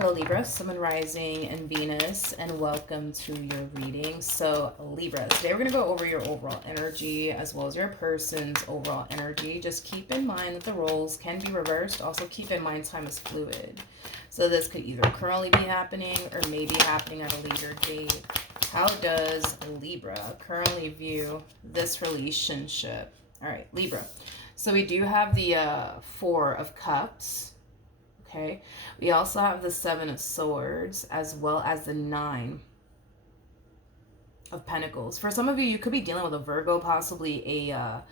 Hello Libra, Sun, Rising, and Venus, and welcome to your reading. So Libra, today we're going to go over your overall energy as well as your person's overall energy. Just keep in mind that the roles can be reversed. Also keep in mind time is fluid. So this could either currently be happening or maybe happening at a later date. How does Libra currently view this relationship? All right, Libra. So we do have the Four of Cups. Okay, we also have the Seven of Swords as well as the Nine of Pentacles. For some of you, you could be dealing with a Virgo, possibly a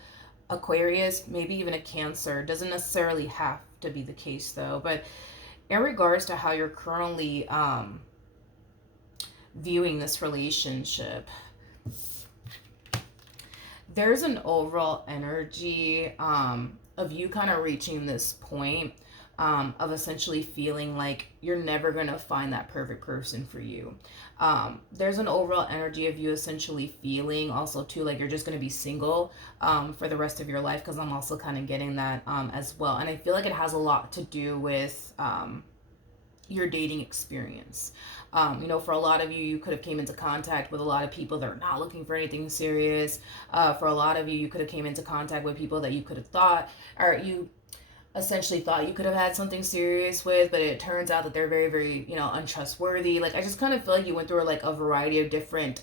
Aquarius, maybe even a Cancer. Doesn't necessarily have to be the case though. But in regards to how you're currently viewing this relationship, there's an overall energy of you kind of reaching this point of essentially feeling like you're never going to find that perfect person for you. There's an overall energy of you essentially feeling also too like you're just going to be single for the rest of your life, because I'm also kind of getting that as well. And I feel like it has a lot to do with your dating experience. You know, for a lot of you, you could have came into contact with a lot of people that are not looking for anything serious. For a lot of you, you could have came into contact with people that you could have thought, or you essentially thought you could have had something serious with, but it turns out that they're very, very, you know, untrustworthy. Like, I just kind of feel like you went through like a variety of different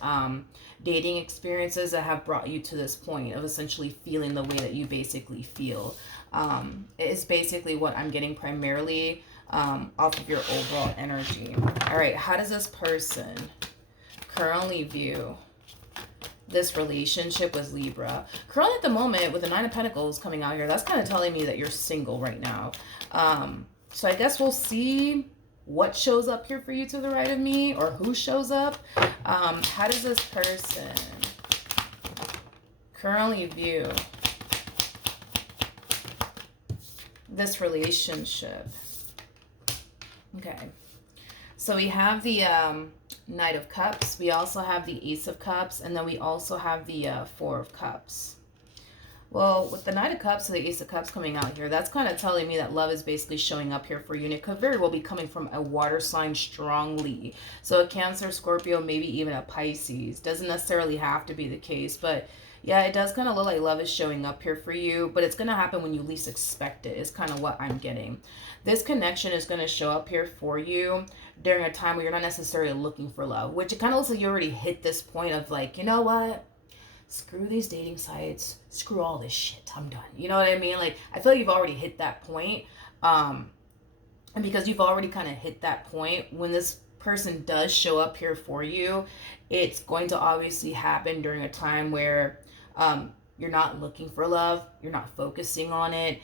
dating experiences that have brought you to this point of essentially feeling the way that you basically feel. It's basically what I'm getting primarily off of your overall energy. All right, how does this person currently view this relationship with Libra? Currently at the moment, with the Nine of Pentacles coming out here, that's kind of telling me that you're single right now. So I guess we'll see what shows up here for you to the right of me, or who shows up. How does this person currently view this relationship? Okay, so we have the Knight of Cups. We also have the Ace of Cups, and then we also have the Four of Cups. Well, with the Knight of Cups and the Ace of Cups coming out here, that's kind of telling me that love is basically showing up here for you, and it could very well be coming from a water sign strongly. So a Cancer, Scorpio, maybe even a Pisces. Doesn't necessarily have to be the case, but yeah, it does kind of look like love is showing up here for you, but it's going to happen when you least expect it, is kind of what I'm getting. This connection is going to show up here for you during a time where you're not necessarily looking for love, which it kind of looks like you already hit this point of like, you know what? Screw these dating sites. Screw all this shit. I'm done. You know what I mean? Like, I feel like you've already hit that point. And because you've already kind of hit that point, when this person does show up here for you, it's going to obviously happen during a time where you're not looking for love. You're not focusing on it.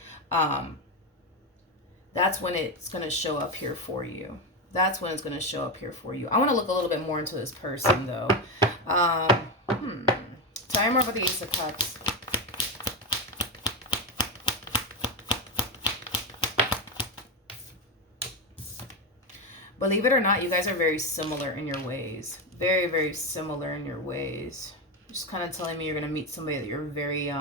That's when it's going to show up here for you. That's when it's going to show up here for you. I want to look a little bit more into this person, though. Tell me more about the Ace of Cups. Believe it or not, you guys are very similar in your ways. Very, very similar in your ways. Just kind of telling me you're going to meet somebody that you're very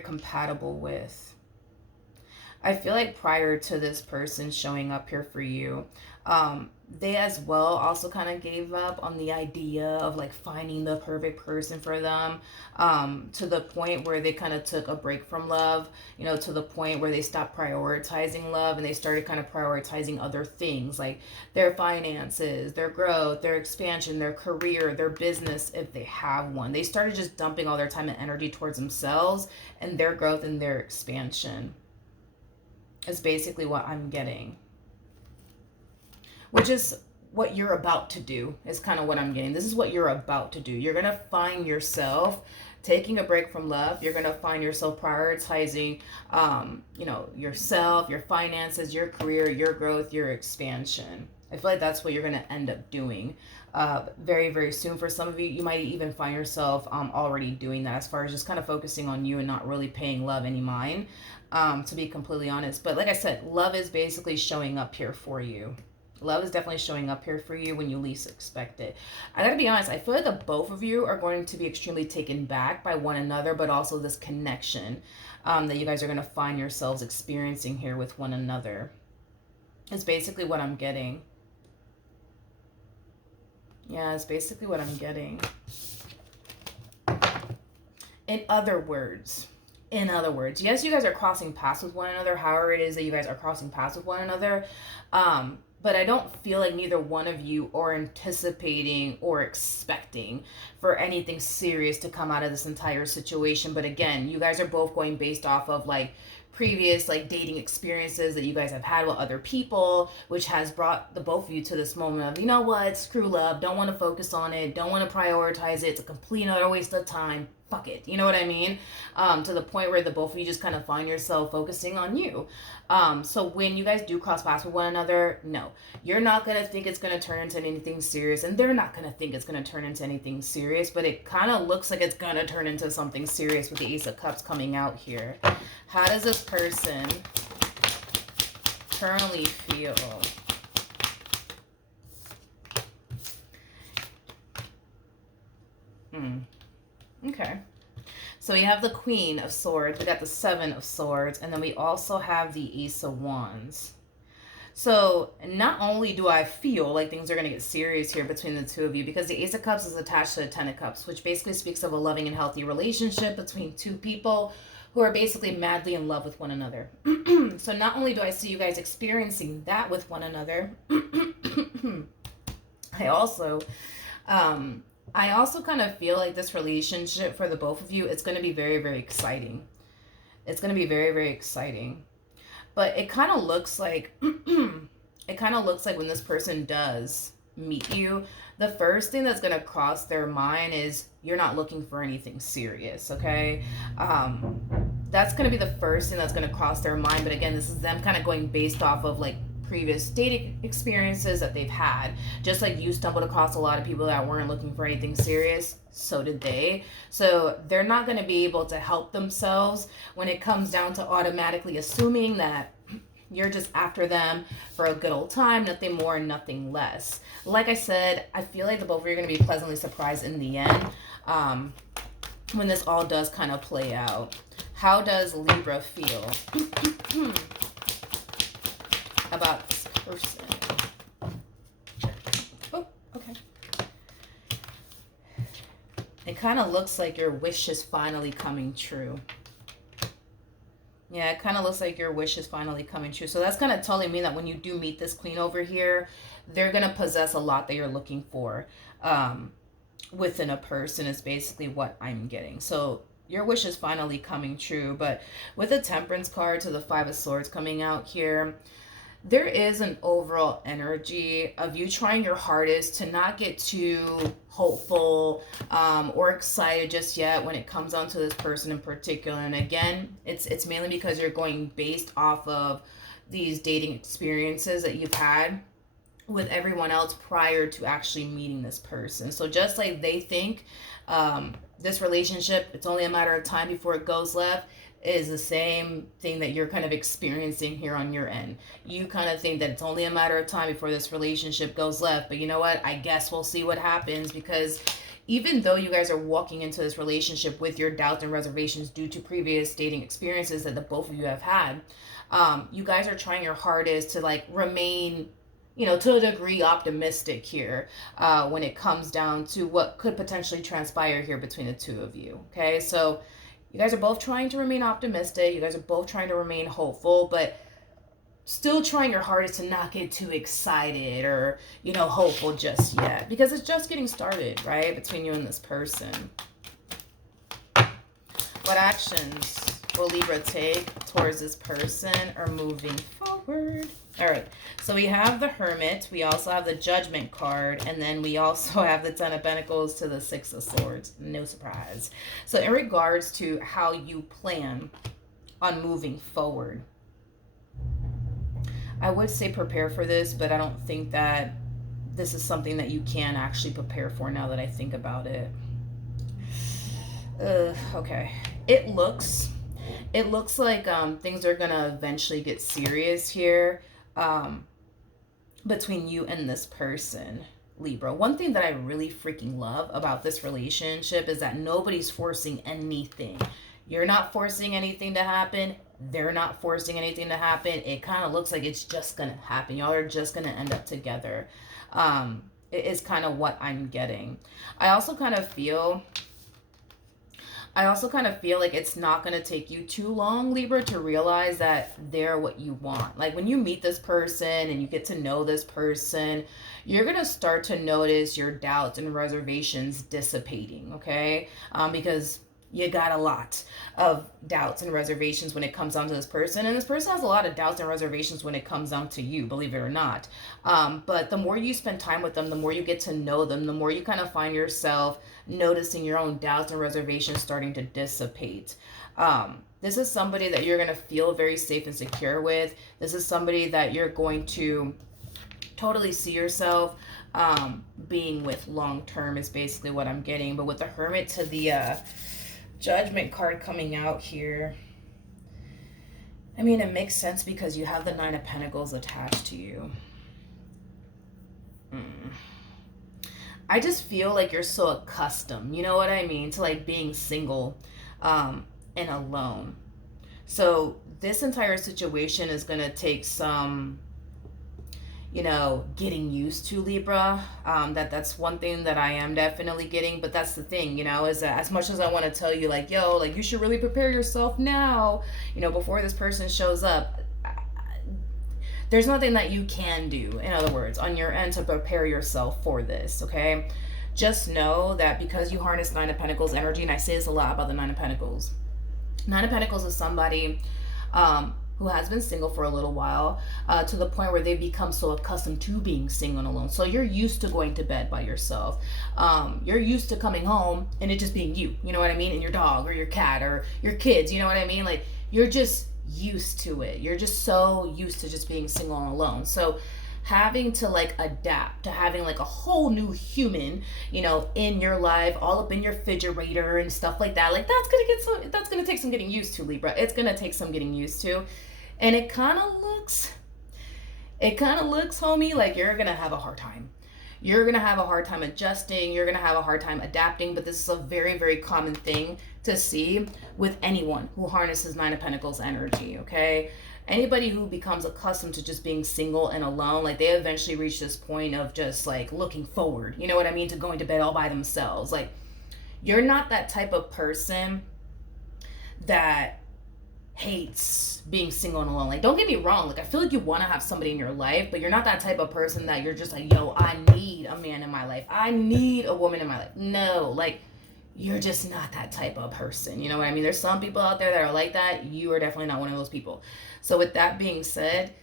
compatible with. I feel like prior to this person showing up here for you, they as well also kind of gave up on the idea of like finding the perfect person for them, to the point where they kind of took a break from love, you know, to the point where they stopped prioritizing love and they started kind of prioritizing other things like their finances, their growth, their expansion, their career, their business, if they have one. They started just dumping all their time and energy towards themselves and their growth and their expansion. Is basically what I'm getting, which is what you're about to do, is kind of what I'm getting. This is what you're about to do. You're going to find yourself taking a break from love. You're going to find yourself prioritizing, you know, yourself, your finances, your career, your growth, your expansion. I feel like that's what you're going to end up doing very, very soon. For some of you, you might even find yourself already doing that, as far as just kind of focusing on you and not really paying love any mind, to be completely honest. But like I said, love is basically showing up here for you. Love is definitely showing up here for you when you least expect it. I gotta be honest, I feel like the both of you are going to be extremely taken back by one another, but also this connection that you guys are going to find yourselves experiencing here with one another. It's basically what I'm getting. Yeah, it's basically what I'm getting. In other words, yes, you guys are crossing paths with one another, however it is that you guys are crossing paths with one another. But I don't feel like neither one of you are anticipating or expecting for anything serious to come out of this entire situation. But again, you guys are both going based off of like previous like dating experiences that you guys have had with other people, which has brought the both of you to this moment of, you know what, screw love, don't want to focus on it, don't want to prioritize it, it's a complete utter waste of time, fuck it, you know what I mean? To the point where the both of you just kind of find yourself focusing on you. So when you guys do cross paths with one another, no, you're not going to think it's going to turn into anything serious, and they're not going to think it's going to turn into anything serious, but it kind of looks like it's going to turn into something serious with the Ace of Cups coming out here. How does this person currently feel? Okay. So we have the Queen of Swords, we got the Seven of Swords, and then we also have the Ace of Wands. So not only do I feel like things are going to get serious here between the two of you, because the Ace of Cups is attached to the Ten of Cups, which basically speaks of a loving and healthy relationship between two people who are basically madly in love with one another. So not only do I see you guys experiencing that with one another, I also kind of feel like this relationship for the both of you, it's going to be very, very exciting. It's going to be very, very exciting. But it kind of looks like, when this person does meet you, the first thing that's going to cross their mind is you're not looking for anything serious, okay? That's going to be the first thing that's going to cross their mind. But again, this is them kind of going based off of like previous dating experiences that they've had. Just like you stumbled across a lot of people that weren't looking for anything serious, so did they. So they're not going to be able to help themselves when it comes down to automatically assuming that you're just after them for a good old time, nothing more and nothing less. Like I said, I feel like the both of you are going to be pleasantly surprised in the end, when this all does kind of play out. How does Libra feel about this person? Oh, okay. It kind of looks like your wish is finally coming true. Yeah, it kind of looks like your wish is finally coming true. So that's kind of telling me that when you do meet this queen over here, they're going to possess a lot that you're looking for within a person is basically what I'm getting. So your wish is finally coming true. But with the Temperance card to the Five of Swords coming out here, there is an overall energy of you trying your hardest to not get too hopeful or excited just yet when it comes down to this person in particular. And again, it's mainly because you're going based off of these dating experiences that you've had with everyone else prior to actually meeting this person. So just like they think this relationship, it's only a matter of time before it goes left, is the same thing that you're kind of experiencing here on your end. You kind of think that it's only a matter of time before this relationship goes left. But you know what? I guess we'll see what happens, because even though you guys are walking into this relationship with your doubts and reservations due to previous dating experiences that the both of you have had, you guys are trying your hardest to like remain, you know, to a degree optimistic here when it comes down to what could potentially transpire here between the two of you. Okay, so you guys are both trying to remain optimistic. You guys are both trying to remain hopeful, but still trying your hardest to not get too excited or, you know, hopeful just yet, because it's just getting started, right, between you and this person. What actions will Libra take towards this person or moving forward? All right, so we have the Hermit, we also have the Judgment card, and then we also have the Ten of Pentacles to the Six of Swords. No surprise. So in regards to how you plan on moving forward, I would say prepare for this, but I don't think that this is something that you can actually prepare for now that I think about it. Okay. It looks like things are gonna eventually get serious here between you and this person, Libra. One thing that I really freaking love about this relationship is that nobody's forcing anything. You're not forcing anything to happen. They're not forcing anything to happen. It kind of looks like it's just gonna happen. Y'all are just gonna end up together. It is kind of what I'm getting. I also kind of feel like it's not going to take you too long, Libra, to realize that they're what you want. Like when you meet this person and you get to know this person, you're going to start to notice your doubts and reservations dissipating, okay? Because you got a lot of doubts and reservations when it comes down to this person. And this person has a lot of doubts and reservations when it comes down to you, believe it or not. But the more you spend time with them, the more you get to know them, the more you kind of find yourself noticing your own doubts and reservations starting to dissipate. This is somebody that you're going to feel very safe and secure with. This is somebody that you're going to totally see yourself being with long term is basically what I'm getting. But with the Hermit to the Judgment card coming out here, I mean, it makes sense because you have the Nine of Pentacles attached to you. I just feel like you're so accustomed, you know what I mean, to like being single and alone. So this entire situation is going to take some, you know, getting used to, Libra. That's one thing that I am definitely getting. But that's the thing, you know, is that as much as I want to tell you like, yo, like you should really prepare yourself now, you know, before this person shows up, there's nothing that you can do, in other words, on your end to prepare yourself for this, okay? Just know that because you harness Nine of Pentacles energy, and I say this a lot about the Nine of Pentacles. Nine of Pentacles is somebody who has been single for a little while, to the point where they become so accustomed to being single and alone. So you're used to going to bed by yourself. You're used to coming home and it just being you know what I mean? And your dog or your cat or your kids, you know what I mean? Like you're just used to it. You're just so used to just being single and alone. So having to like adapt to having like a whole new human, you know, in your life, all up in your refrigerator and stuff like that, like that's gonna take some getting used to, Libra. It's gonna take some getting used to. And it kind of looks, homie, like you're gonna have a hard time. You're gonna have a hard time adjusting. You're gonna have a hard time adapting. But this is a very, very common thing to see with anyone who harnesses Nine of Pentacles energy, okay? Anybody who becomes accustomed to just being single and alone, like they eventually reach this point of just like looking forward, you know what I mean, to going to bed all by themselves. Like you're not that type of person that hates being single and alone. Like don't get me wrong, like I feel like you want to have somebody in your life, but you're not that type of person that you're just like, yo, I need a man in my life, I need a woman in my life. No, like you're just not that type of person, you know what I mean? There's some people out there that are like that. You are definitely not one of those people. So with that being said,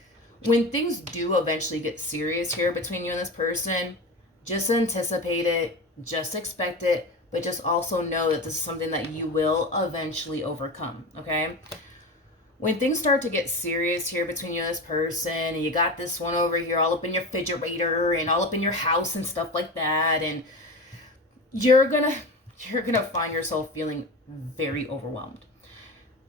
when things do eventually get serious here between you and this person, just anticipate it, just expect it, but just also know that this is something that you will eventually overcome, okay? When things start to get serious here between you and this person, and you got this one over here all up in your refrigerator and all up in your house and stuff like that, and you're gonna find yourself feeling very overwhelmed,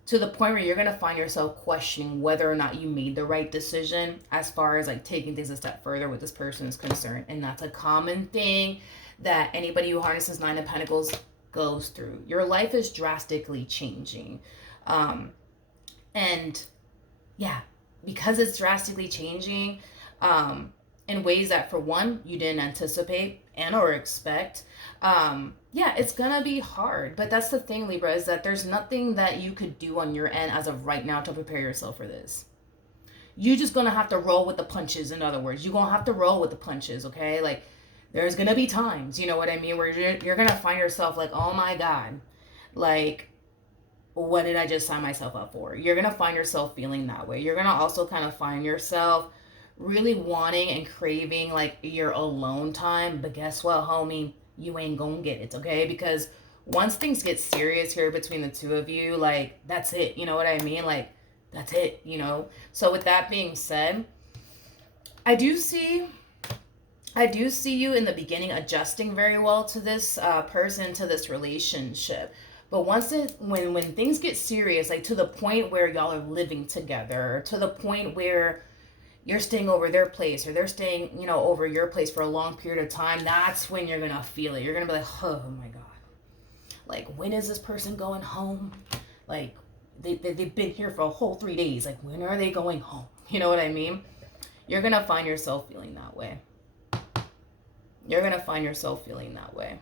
to the point where you're gonna find yourself questioning whether or not you made the right decision as far as like taking things a step further with this person is concerned. And that's a common thing that anybody who harnesses Nine of Pentacles goes through. Your life is drastically changing. And yeah, because it's drastically changing in ways that, for one, you didn't anticipate and or expect, yeah, it's gonna be hard. But that's the thing, Libra, is that there's nothing that you could do on your end as of right now to prepare yourself for this. You're just gonna have to roll with the punches. In other words, you're gonna have to roll with the punches, okay? Like there's gonna be times, you know what I mean, where you're gonna find yourself like, oh my God, like what did I just sign myself up for? You're gonna find yourself feeling that way. You're gonna also kind of find yourself really wanting and craving like your alone time. But guess what, homie? You ain't gonna get it, okay? Because once things get serious here between the two of you, like that's it, you know what I mean? Like that's it, you know? So with that being said, I do see you in the beginning adjusting very well to this person, to this relationship. But when things get serious, like to the point where y'all are living together, to the point where you're staying over their place or they're staying, you know, over your place for a long period of time, that's when you're going to feel it. You're going to be like, oh my God, like when is this person going home? Like they've been here for a whole 3 days. Like, when are they going home? You know what I mean? You're going to find yourself feeling that way. You're going to find yourself feeling that way.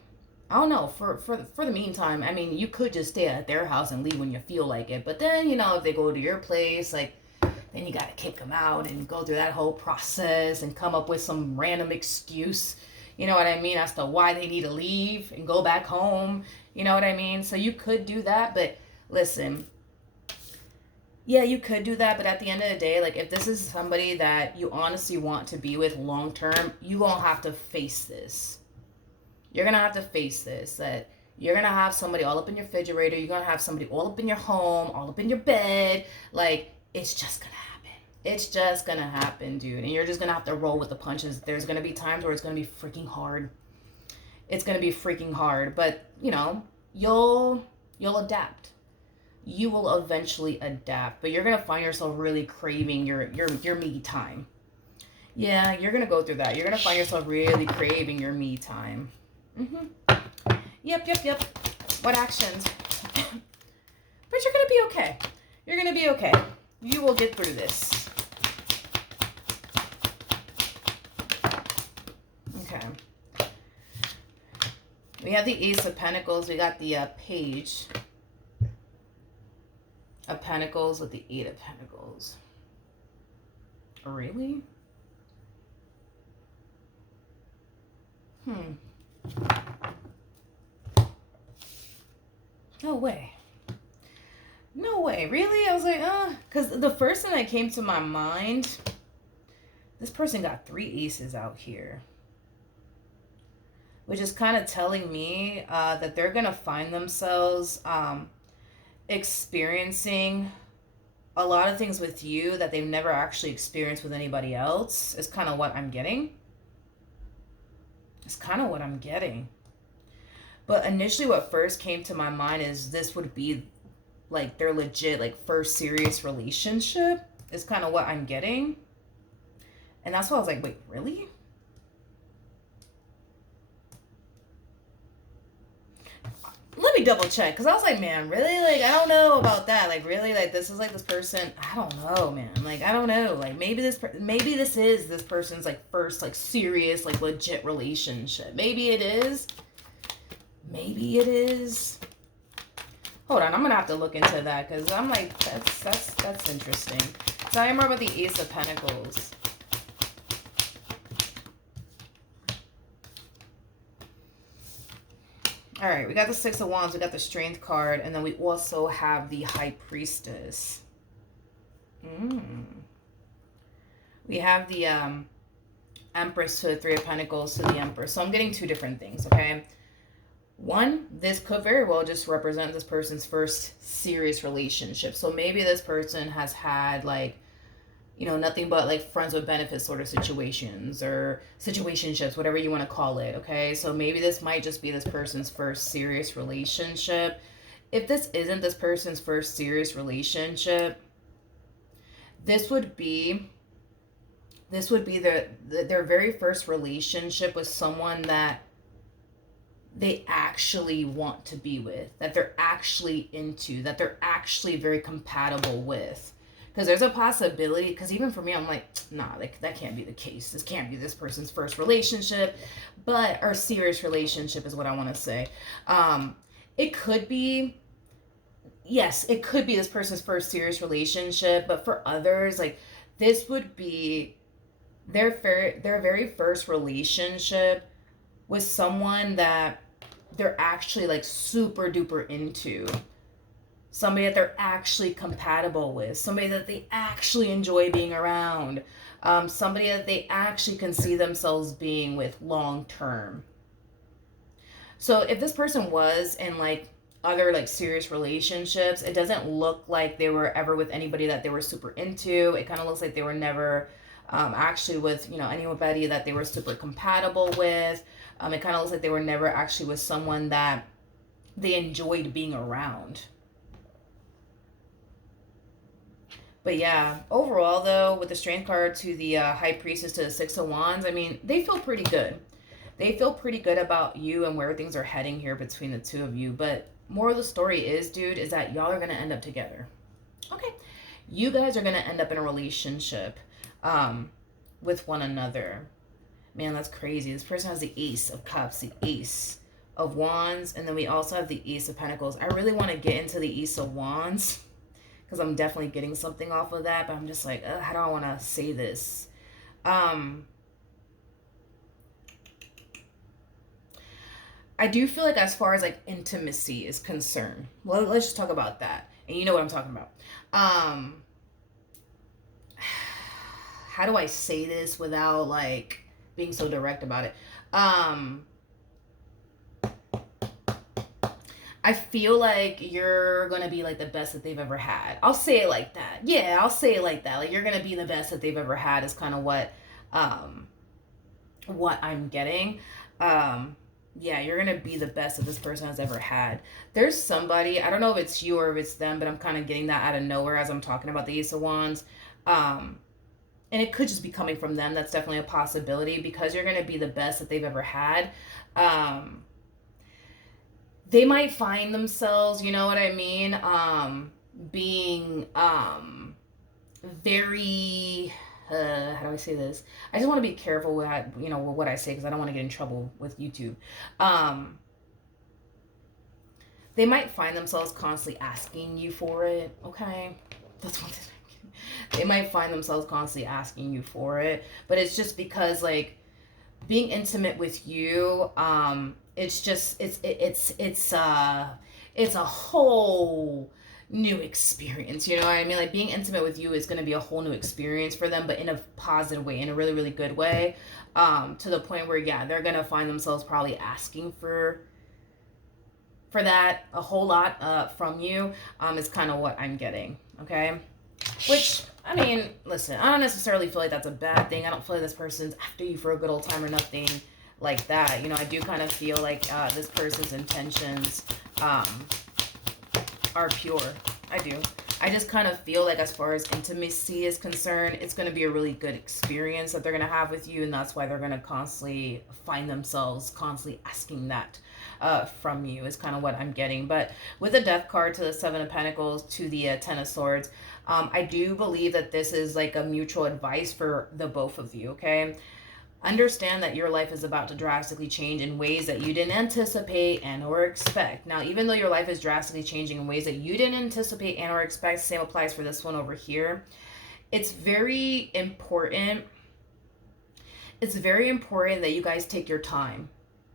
I don't know. For the meantime, I mean, you could just stay at their house and leave when you feel like it. But then, you know, if they go to your place, like, then you got to kick them out and go through that whole process and come up with some random excuse, you know what I mean, as to why they need to leave and go back home. You know what I mean? So you could do that, but listen, yeah, you could do that, but at the end of the day, like, if this is somebody that you honestly want to be with long term, you won't have to face this. You're going to have to face this, that you're going to have somebody all up in your refrigerator. You're going to have somebody all up in your home, all up in your bed. Like, it's just going to happen. It's just going to happen, dude. And you're just going to have to roll with the punches. There's going to be times where it's going to be freaking hard. It's going to be freaking hard. But, you know, you'll adapt. You will eventually adapt. But you're going to find yourself really craving your me time. Yeah, you're going to go through that. You're going to find yourself really craving your me time. Yep. What actions? But you're going to be okay. You're going to be okay. You will get through this. Okay. We have the Ace of Pentacles. We got the Page of Pentacles with the Eight of Pentacles. Really? No way. No way. Really? I was like, because the first thing that came to my mind, this person got 3 aces out here, which is kind of telling me that they're going to find themselves experiencing a lot of things with you that they've never actually experienced with anybody else, is kind of what I'm getting. It's kind of what I'm getting. But initially what first came to my mind is this would be like their legit, like, first serious relationship, is kind of what I'm getting. And that's why I was like, wait, really? Let me double check, because I was like, man, really? Like, I don't know about that. Like, really? Like, this is like this person, I don't know, man. Like, I don't know. Like, maybe this is this person's, like, first, like, serious, like, legit relationship. Maybe it is. Maybe it is. Hold on, I'm gonna have to look into that, because I'm like, that's interesting. So I am about the Ace of Pentacles. All right, we got the Six of Wands, we got the Strength card, and then we also have the High Priestess. We have the Empress to the Three of Pentacles to the Empress. So I'm getting two different things, okay? One, this could very well just represent this person's first serious relationship. So maybe this person has had, like, you know, nothing but, like, friends with benefits sort of situations, or situationships, whatever you want to call it, okay? So maybe this might just be this person's first serious relationship. If this isn't this person's first serious relationship, this would be their very first relationship with someone that they actually want to be with, that they're actually into, that they're actually very compatible with. Because there's a possibility, because even for me, I'm like, nah, like, that can't be the case. This can't be this person's first relationship, or serious relationship is what I want to say. It could be, yes, it could be this person's first serious relationship, but for others, like, this would be their very first relationship with someone that they're actually, like, super duper into. Somebody that they're actually compatible with. Somebody that they actually enjoy being around. Somebody that they actually can see themselves being with long term. So if this person was in, like, other, like, serious relationships, it doesn't look like they were ever with anybody that they were super into. It kind of looks like they were never actually with, you know, anybody that they were super compatible with. It kind of looks like they were never actually with someone that they enjoyed being around. But yeah, overall though, with the Strength card to the High Priestess to the Six of Wands, I mean, they feel pretty good. They feel pretty good about you and where things are heading here between the two of you. But more of the story is, dude, is that y'all are going to end up together. Okay. You guys are going to end up in a relationship with one another. Man, that's crazy. This person has the Ace of Cups, the Ace of Wands, and then we also have the Ace of Pentacles. I really want to get into the Ace of Wands because I'm definitely getting something off of that, but I'm just like, how do I want to say this? I do feel like as far as like intimacy is concerned, well, let's just talk about that. And you know what I'm talking about. How do I say this without like being so direct about it? I feel like you're gonna be like the best that they've ever had. I'll say it like that. Yeah, I'll say it like that. Like you're gonna be the best that they've ever had is kind of what I'm getting. Yeah, you're gonna be the best that this person has ever had. There's somebody, I don't know if it's you or if it's them, but I'm kind of getting that out of nowhere as I'm talking about the Ace of Wands. And it could just be coming from them. That's definitely a possibility because you're gonna be the best that they've ever had. They might find themselves, you know what I mean, being very how do I say this? I just want to be careful with what I say because I don't want to get in trouble with YouTube. They might find themselves constantly asking you for it. Okay, that's one thing. They might find themselves constantly asking you for it, but it's just because like being intimate with you, it's just it's a whole new experience, you know what I mean? Like being intimate with you is going to be a whole new experience for them, but in a positive way, in a really really good way, to the point where yeah, they're going to find themselves probably asking for that a whole lot from you, is kind of what I'm getting. Okay, which I mean, listen, I don't necessarily feel like that's a bad thing. I don't feel like this person's after you for a good old time or nothing like that. You know, I do kind of feel like this person's intentions are pure. I do. I just kind of feel like as far as intimacy is concerned, it's going to be a really good experience that they're going to have with you, and that's why they're going to constantly find themselves constantly asking that from you is kind of what I'm getting. But with the Death card to the Seven of Pentacles to the Ten of Swords, I do believe that this is like a mutual advice for the both of you, okay? Understand that your life is about to drastically change in ways that you didn't anticipate and or expect. Now, even though your life is drastically changing in ways that you didn't anticipate and or expect, same applies for this one over here. It's very important. It's very important that you guys take your time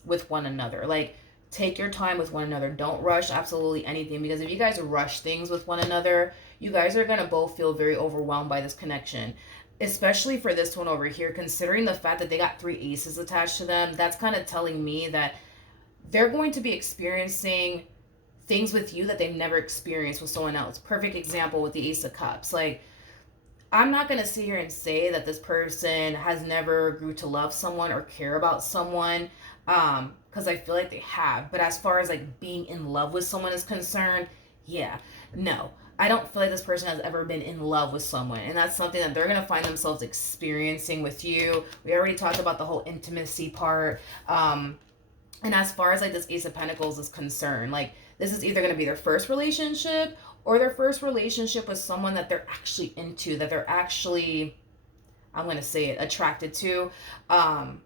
with one another. Like, take your time with one another. Don't rush absolutely anything, because if you guys rush things with one another, you guys are going to both feel very overwhelmed by this connection. Especially for this one over here, considering the fact that they got 3 aces attached to them, that's kind of telling me that they're going to be experiencing things with you that they've never experienced with someone else. Perfect example with the Ace of Cups. Like, I'm not going to sit here and say that this person has never grew to love someone or care about someone, because I feel like they have. But as far as like being in love with someone is concerned, yeah, no. I don't feel like this person has ever been in love with someone. And that's something that they're going to find themselves experiencing with you. We already talked about the whole intimacy part. And as far as like this Ace of Pentacles is concerned, like this is either going to be their first relationship or their first relationship with someone that they're actually into, that they're actually, I'm going to say it, attracted to. And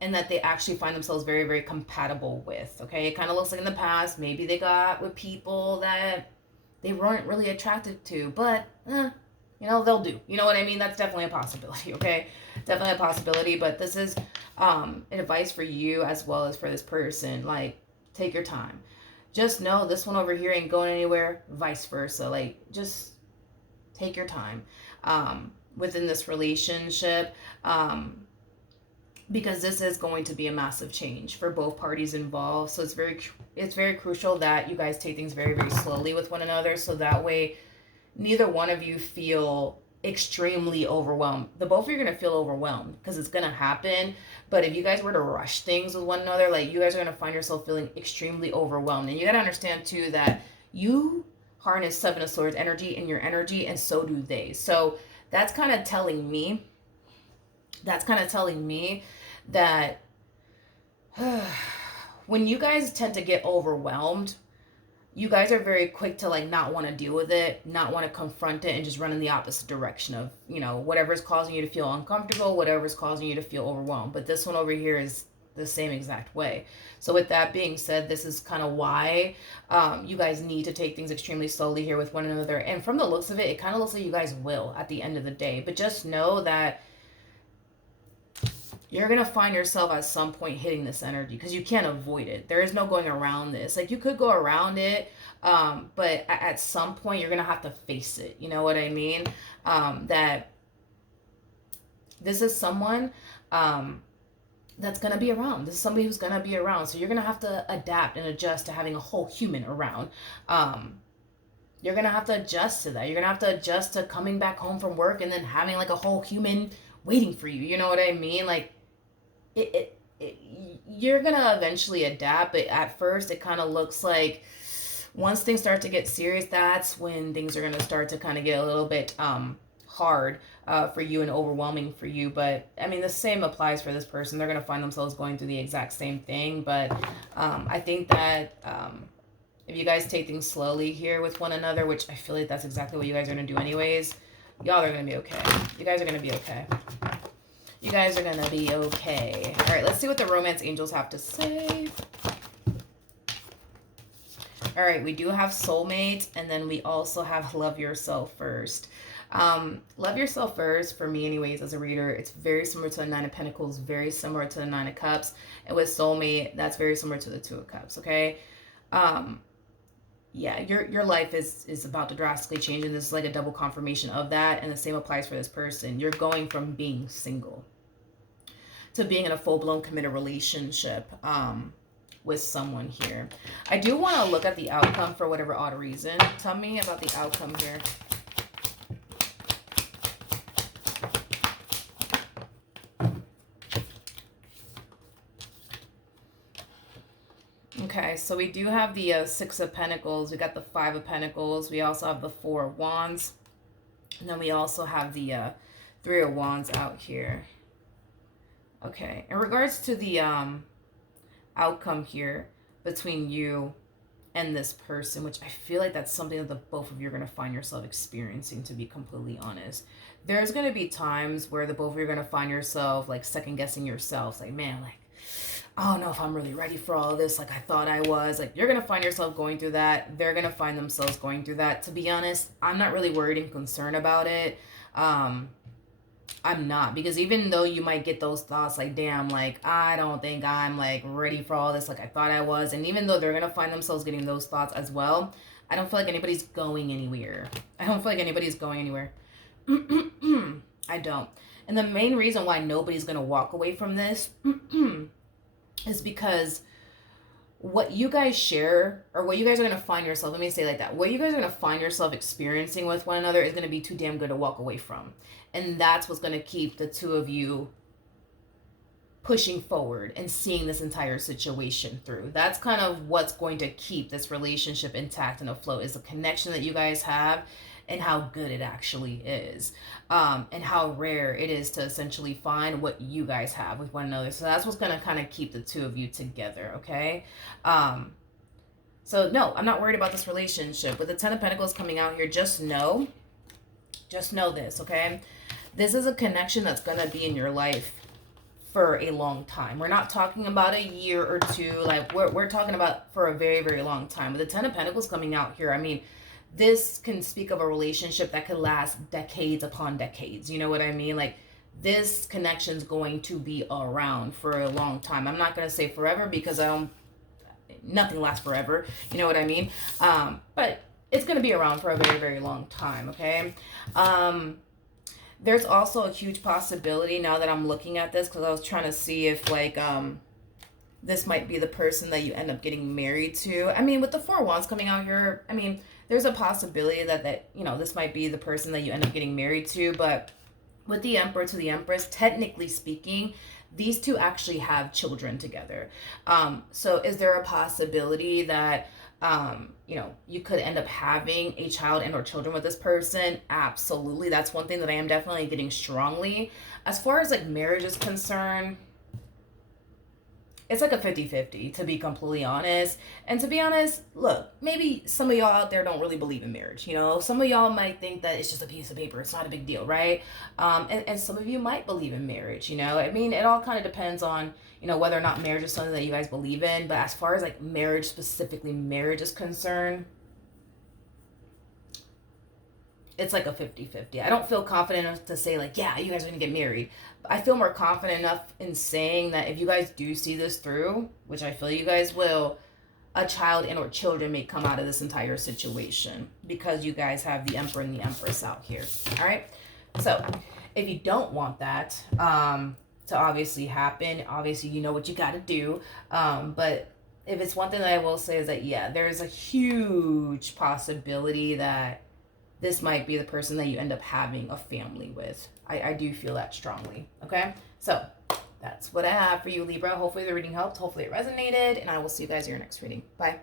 that they actually find themselves very, very compatible with. Okay, it kind of looks like in the past, maybe they got with people that they weren't really attracted to, but they'll do. You know what I mean? That's definitely a possibility, okay? Definitely a possibility, but this is advice for you as well as for this person. Like, take your time. Just know this one over here ain't going anywhere, vice versa. Like, just take your time within this relationship, because this is going to be a massive change for both parties involved. So it's very crucial that you guys take things very, very slowly with one another, so that way neither one of you feel extremely overwhelmed. The both of you are going to feel overwhelmed because it's going to happen. But if you guys were to rush things with one another, like, you guys are going to find yourself feeling extremely overwhelmed. And you got to understand too that you harness Seven of Swords energy in your energy, and so do they. So that's kind of telling me that when you guys tend to get overwhelmed, you guys are very quick to like not want to deal with it, not want to confront it, and just run in the opposite direction of, you know, whatever's causing you to feel uncomfortable, whatever's causing you to feel overwhelmed. But this one over here is the same exact way. So with that being said, this is kind of why you guys need to take things extremely slowly here with one another. And from the looks of it, it kind of looks like you guys will at the end of the day. But just know that you're going to find yourself at some point hitting this energy because you can't avoid it. There is no going around this. Like, you could go around it, but at some point you're going to have to face it. You know what I mean? That this is someone that's going to be around. This is somebody who's going to be around. So you're going to have to adapt and adjust to having a whole human around. You're going to have to adjust to that. You're going to have to adjust to coming back home from work and then having like a whole human waiting for you. You know what I mean? Like, you're gonna eventually adapt, but at first it kind of looks like once things start to get serious, that's when things are gonna start to kind of get a little bit hard for you and overwhelming for you. But I mean, the same applies for this person. They're gonna find themselves going through the exact same thing. But I think that if you guys take things slowly here with one another, which I feel like that's exactly what you guys are gonna do anyways, y'all are gonna be okay. You guys are gonna be okay. You guys are gonna be okay. All right, let's see what the romance angels have to say. All right, we do have soulmate, and then we also have love yourself first. Love yourself first, for me anyways, as a reader, it's very similar to the Nine of Pentacles, very similar to the Nine of Cups. And with soulmate, that's very similar to the Two of Cups, okay? Yeah, your life is about to drastically change, and this is like a double confirmation of that. And the same applies for this person. You're going from being single to being in a full-blown committed relationship with someone here. I do want to look at the outcome for whatever odd reason. Tell me about the outcome here. Okay, so we do have the Six of Pentacles. We got the Five of Pentacles. We also have the Four of Wands. And then we also have the Three of Wands out here. Okay, in regards to the outcome here between you and this person, which I feel like that's something that the both of you are going to find yourself experiencing, to be completely honest. There's going to be times where the both of you are going to find yourself like second guessing yourselves. Like, man, like, I don't know if I'm really ready for all of this like I thought I was. Like, you're going to find yourself going through that. They're going to find themselves going through that. To be honest, I'm not really worried and concerned about it. I'm not, because even though you might get those thoughts like, damn, like, I don't think I'm like ready for all this like I thought I was. And even though they're going to find themselves getting those thoughts as well, I don't feel like anybody's going anywhere. I don't feel like anybody's going anywhere. I don't. And the main reason why nobody's going to walk away from this is because what you guys share, or what you guys are going to find yourself, let me say it like that, what you guys are going to find yourself experiencing with one another is going to be too damn good to walk away from. And that's what's going to keep the two of you pushing forward and seeing this entire situation through. That's kind of what's going to keep this relationship intact and afloat, is the connection that you guys have and how good it actually is, and how rare it is to essentially find what you guys have with one another. So that's what's going to kind of keep the two of you together, okay? So no, I'm not worried about this relationship. With the Ten of Pentacles coming out here, just know this, okay? This is a connection that's going to be in your life for a long time. We're not talking about a year or two. Like, we're talking about for a very, very long time. With the Ten of Pentacles coming out here, I mean, this can speak of a relationship that could last decades upon decades. You know what I mean? Like, this connection's going to be around for a long time. I'm not going to say forever, because nothing lasts forever. You know what I mean? But it's going to be around for a very, very long time, okay? There's also a huge possibility, now that I'm looking at this, because I was trying to see if, like, this might be the person that you end up getting married to. I mean, with the Four of Wands coming out here, I mean, there's a possibility that you know, this might be the person that you end up getting married to. But with the Emperor to the Empress, technically speaking, these two actually have children together. So is there a possibility that you know, you could end up having a child and or children with this person? Absolutely. That's one thing that I am definitely getting strongly. As far as like marriage is concerned, It's like a 50-50, to be completely honest. And to be honest, look, maybe some of y'all out there don't really believe in marriage. You know, some of y'all might think that it's just a piece of paper. It's not a big deal, right? And some of you might believe in marriage, you know. I mean, it all kind of depends on, you know, whether or not marriage is something that you guys believe in. But as far as like marriage, specifically marriage is concerned, it's like a 50-50. I don't feel confident enough to say like, yeah, you guys are going to get married. But I feel more confident enough in saying that if you guys do see this through, which I feel you guys will, a child and or children may come out of this entire situation because you guys have the Emperor and the Empress out here. All right? So, if you don't want that to obviously happen, obviously you know what you got to do. But if it's one thing that I will say is that, yeah, there's a huge possibility that this might be the person that you end up having a family with. I do feel that strongly. Okay? So, that's what I have for you, Libra. Hopefully the reading helped. Hopefully it resonated. And I will see you guys in your next reading. Bye.